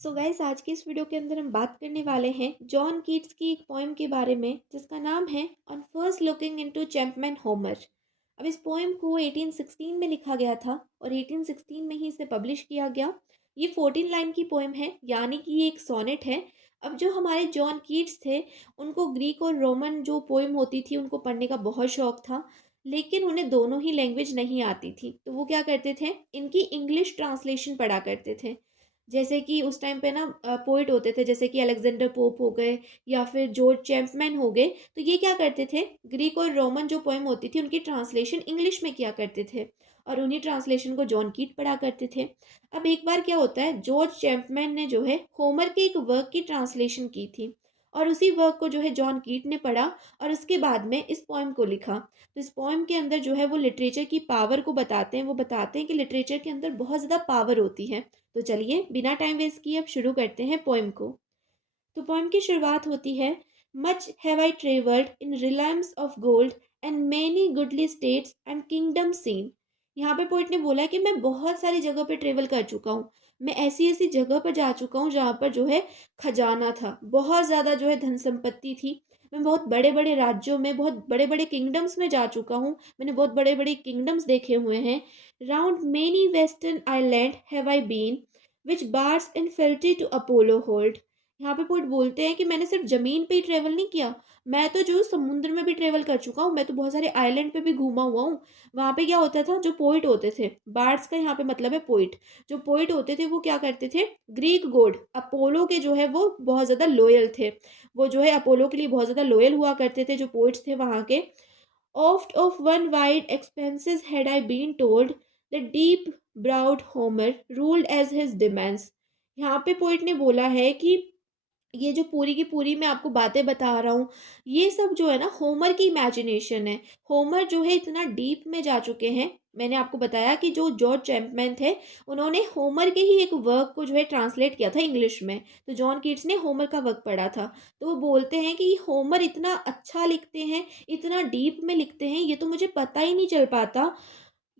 So guys, आज की इस वीडियो के अंदर हम बात करने वाले हैं जॉन कीट्स की एक पोएम के बारे में जिसका नाम है on first looking into Chapman Homer. अब इस पोएम को 1816 में लिखा गया था और 1816 में ही इसे पब्लिश किया गया। ये 14 लाइन की पोएम है, यानी कि ये एक सोनेट है। अब जो हमारे जॉन कीट्स थे, उनको ग्रीक और रोमन जो पोएम होती थी उनको पढ़ने का बहुत शौक था, लेकिन उन्हें दोनों ही लैंग्वेज नहीं आती थी। तो वो क्या करते थे, इनकी इंग्लिश ट्रांसलेशन पढ़ा करते थे। जैसे कि उस टाइम पे ना पोएट होते थे, जैसे कि अलेक्जेंडर पोप हो गए या फिर जॉर्ज चैंपमैन हो गए। तो ये क्या करते थे, ग्रीक और रोमन जो पोएम होती थी उनकी ट्रांसलेशन इंग्लिश में किया करते थे और उन्हीं ट्रांसलेशन को जॉन कीट पढ़ा करते थे। अब एक बार क्या होता है, जॉर्ज चैंपमैन ने जो है होमर के एक वर्क की ट्रांसलेशन की थी और उसी वर्क को जो है जॉन कीट ने पढ़ा और उसके बाद में इस पोएम को लिखा। तो इस पोएम के अंदर जो है वो लिटरेचर की पावर को बताते हैं। वो बताते हैं कि लिटरेचर के अंदर बहुत ज़्यादा पावर होती है। तो चलिए बिना टाइम वेस्ट किए अब शुरू करते हैं पोएम को। तो पोएम की शुरुआत होती है, much have I travelled in realms of gold and many goodly states and kingdom seen. यहाँ पे पोइट ने बोला है कि मैं बहुत सारी जगह पे ट्रेवल कर चुका हूँ। मैं ऐसी ऐसी जगह पर जा चुका हूँ जहाँ पर जो है खजाना था, बहुत ज़्यादा जो है धन संपत्ति थी। मैं बहुत बड़े बड़े राज्यों में, बहुत बड़े बड़े किंगडम्स में जा चुका हूँ। मैंने बहुत बड़े बड़े किंगडम्स देखे हुए हैं। Round many western island have I been which bards in fealty to Apollo hold. यहाँ पे पोइट बोलते हैं कि मैंने सिर्फ ज़मीन पे ही ट्रैवल नहीं किया, मैं तो जो समुद्र में भी ट्रैवल कर चुका हूँ। मैं तो बहुत सारे आइलैंड पे भी घूमा हुआ हूँ। वहाँ पे क्या होता था, जो पोइट होते थे, बार्ड्स का यहाँ पे मतलब है पोइट। जो पोइट होते थे वो क्या करते थे, ग्रीक गॉड अपोलो के जो है वो बहुत ज़्यादा लॉयल थे। वो जो है अपोलो के लिए बहुत ज़्यादा लॉयल हुआ करते थे जो पोइट्स थे वहाँ के। Oft of one wide expanses had I been told, the deep browed Homer ruled as his demands। यहाँ पे पोइट ने बोला है कि ये जो पूरी की पूरी मैं आपको बातें बता रहा हूँ, ये सब जो है ना होमर की इमेजिनेशन है। होमर जो है इतना डीप में जा चुके हैं। मैंने आपको बताया कि जो जॉर्ज चैंपमैन थे, उन्होंने होमर के ही एक वर्क को जो है ट्रांसलेट किया था इंग्लिश में। तो जॉन कीट्स ने होमर का वर्क पढ़ा था। तो वो बोलते हैं कि होमर इतना अच्छा लिखते हैं, इतना डीप में लिखते हैं, ये तो मुझे पता ही नहीं चल पाता।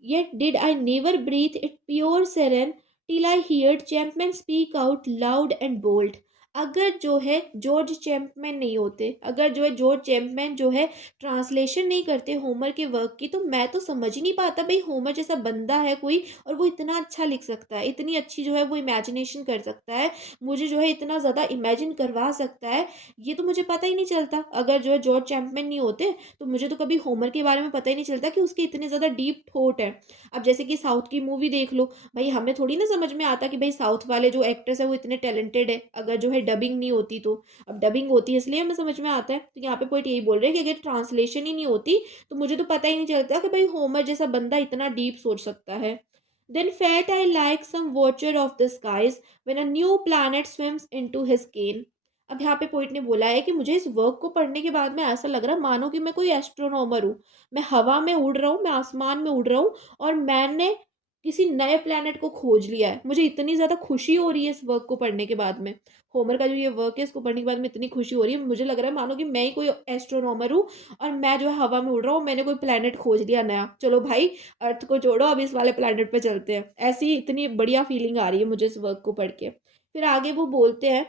Yet did I never breathe it pure serene till I heard Champman speak out loud and bold। अगर जो है जॉर्ज चैंपमैन नहीं होते, अगर जो है जॉर्ज चैंपमैन जो है ट्रांसलेशन नहीं करते होमर के वर्क की, तो मैं तो समझ ही नहीं पाता भाई होमर जैसा बंदा है कोई और वो इतना अच्छा लिख सकता है, इतनी अच्छी जो है वो इमेजिनेशन कर सकता है, मुझे जो है इतना ज़्यादा इमेजिन करवा सकता है। ये तो मुझे पता ही नहीं चलता। अगर जो है जॉर्ज चैंपमैन नहीं होते तो मुझे तो कभी होमर के बारे में पता ही नहीं चलता कि उसके इतने ज़्यादा डीप थॉट है। अब जैसे कि साउथ की मूवी देख लो, भाई हमें थोड़ी ना समझ में आता कि भाई साउथ वाले जो एक्टर्स है वो इतने टैलेंटेड है, अगर जो है डबिंग नहीं होती तो। अब डबिंग होती है इसलिए हमें समझ में आता है। तो यहाँ पे पॉइंट यही बोल रहे हैं कि अगर ट्रांसलेशन ही नहीं होती तो मुझे तो पता ही नहीं चलता कि भाई होमर जैसा बंदा इतना डीप सोच सकता है। Then felt I like some watcher of the skies when a new planet swims into his cane। अब यहाँ पे पोइट ने बोला है कि मुझे इस वर्क को पढ़ने के बाद में ऐसा लग रहा है मानो कि मैं कोई एस्ट्रोनॉमर हूँ। मैं हवा में उड़ रहा हूँ, मैं आसमान में उड़ रहा हूँ और मैंने किसी नए प्लेनेट को खोज लिया है। मुझे इतनी ज़्यादा खुशी हो रही है इस वर्क को पढ़ने के बाद में। होमर का जो ये वर्क है इसको पढ़ने के बाद में इतनी खुशी हो रही है, मुझे लग रहा है मानो कि मैं ही कोई एस्ट्रोनॉमर हूँ और मैं जो है हवा में उड़ रहा हूँ, मैंने कोई प्लेनेट खोज लिया नया। चलो भाई, अर्थ को छोड़ो, अब इस वाले प्लेनेट पे चलते हैं। ऐसी इतनी बढ़िया फीलिंग आ रही है मुझे इस वर्क को पढ़ के। फिर आगे वो बोलते हैं,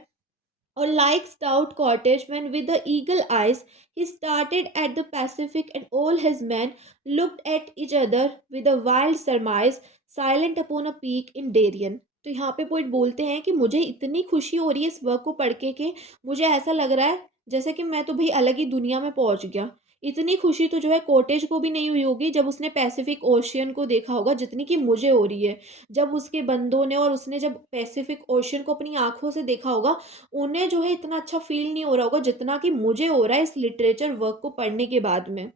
or like stout cottage when with the eagle eyes he started at the Pacific and all his men looked at each other with a wild surmise silent upon a peak in Darien। तो यहाँ पे poet बोलते हैं कि मुझे इतनी खुशी हो रही है इस वर्क को पढ़ के मुझे ऐसा लग रहा है जैसे कि मैं तो भाई अलग ही दुनिया में पहुंच गया। इतनी खुशी तो जो है कॉटेज को भी नहीं हुई होगी जब उसने पैसिफिक ओशियन को देखा होगा जितनी कि मुझे हो रही है। जब उसके बंदों ने और उसने जब पैसिफिक ओशियन को अपनी आंखों से देखा होगा, उन्हें जो है इतना अच्छा फ़ील नहीं हो रहा होगा जितना कि मुझे हो रहा है इस लिटरेचर वर्क को पढ़ने के बाद में।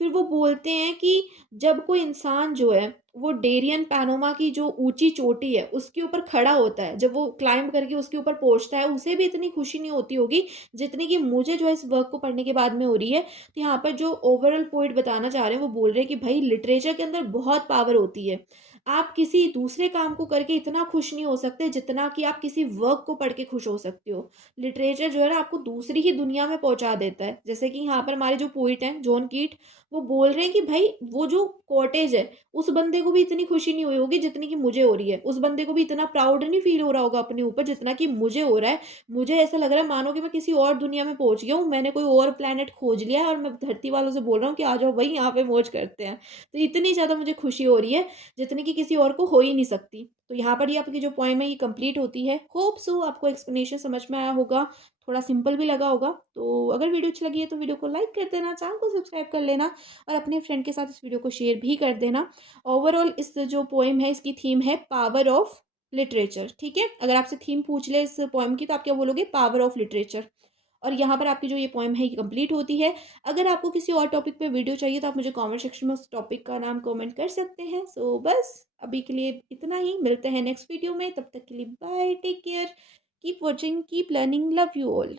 फिर वो बोलते हैं कि जब कोई इंसान जो है वो डेरियन पैनोमा की जो ऊँची चोटी है उसके ऊपर खड़ा होता है, जब वो क्लाइंब करके उसके ऊपर पहुँचता है, उसे भी इतनी खुशी नहीं होती होगी जितनी कि मुझे जो है इस वर्क को पढ़ने के बाद में हो रही है। तो यहाँ पर जो ओवरऑल पॉइंट बताना चाह रहे हैं वो बोल रहे हैं कि भाई लिटरेचर के अंदर बहुत पावर होती है। आप किसी दूसरे काम को करके इतना खुश नहीं हो सकते जितना कि आप किसी वर्क को पढ़ के खुश हो सकते हो। लिटरेचर जो है ना आपको दूसरी ही दुनिया में पहुँचा देता है। जैसे कि यहाँ पर हमारे जो पोएट हैं जॉन कीट, वो बोल रहे हैं कि भाई वो जो कॉटेज है, उस बंदे को भी इतनी खुशी नहीं हुई होगी जितनी कि मुझे हो रही है। उस बंदे को भी इतना प्राउड नहीं फ़ील हो रहा होगा अपने ऊपर जितना कि मुझे हो रहा है। मुझे ऐसा लग रहा है मानो कि मैं किसी और दुनिया में पहुँच गया हूँ, मैंने कोई और प्लैनेट खोज लिया है और मैं धरती वालों से बोल रहा हूँ कि आ जाओ भई यहाँ पे मौज करते हैं। तो इतनी ज़्यादा मुझे खुशी हो रही है जितनी कि किसी और को हो ही नहीं सकती। तो यहाँ पर ये आपकी जो पोएम है ये कंप्लीट होती है। होप सो आपको एक्सप्लेनेशन समझ में आया होगा, थोड़ा सिंपल भी लगा होगा। तो अगर वीडियो अच्छी लगी है तो वीडियो को लाइक कर देना, चैनल को सब्सक्राइब कर लेना और अपने फ्रेंड के साथ इस वीडियो को शेयर भी कर देना। ओवरऑल इस जो पोएम है इसकी थीम है पावर ऑफ लिटरेचर, ठीक है? अगर आपसे थीम पूछ ले इस पोएम की तो आप क्या बोलोगे? Power of literature. और यहाँ पर आपकी जो ये पोएम है ये कंप्लीट होती है। अगर आपको किसी और टॉपिक पे वीडियो चाहिए तो आप मुझे कमेंट सेक्शन में उस टॉपिक का नाम कमेंट कर सकते हैं। सो बस अभी के लिए इतना ही, मिलते हैं नेक्स्ट वीडियो में, तब तक के लिए bye, take care, keep watching, keep learning, love you all.